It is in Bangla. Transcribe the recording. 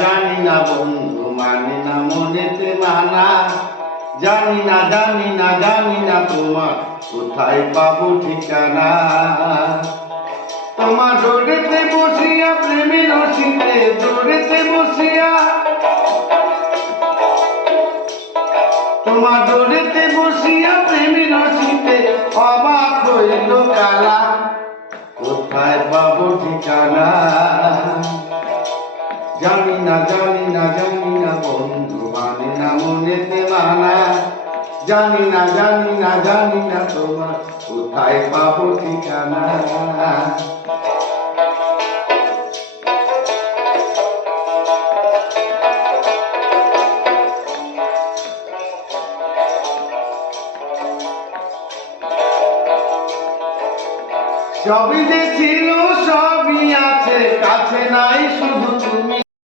জানি না বন্ধু মানে না মনেতে মানা, জানি না তোমার কোথায় পাবো ঠিকানা। তোমার ডোরেতে বসিয়া প্রেমের রসিতে, ডোরেতে বসিয়া, তোমার ডোরেতে বসিয়া প্রেমের রসিতে অবাক হইল কালা, কোথায় পাবো ঠিকানা। জানি না বন্ধু মানে না মনেতে মানা, জানি না তোমার কোথায় পাবো ঠিকানা। সবই যে ছিল সবই আছে, কাছে নাই শুধু তুমি।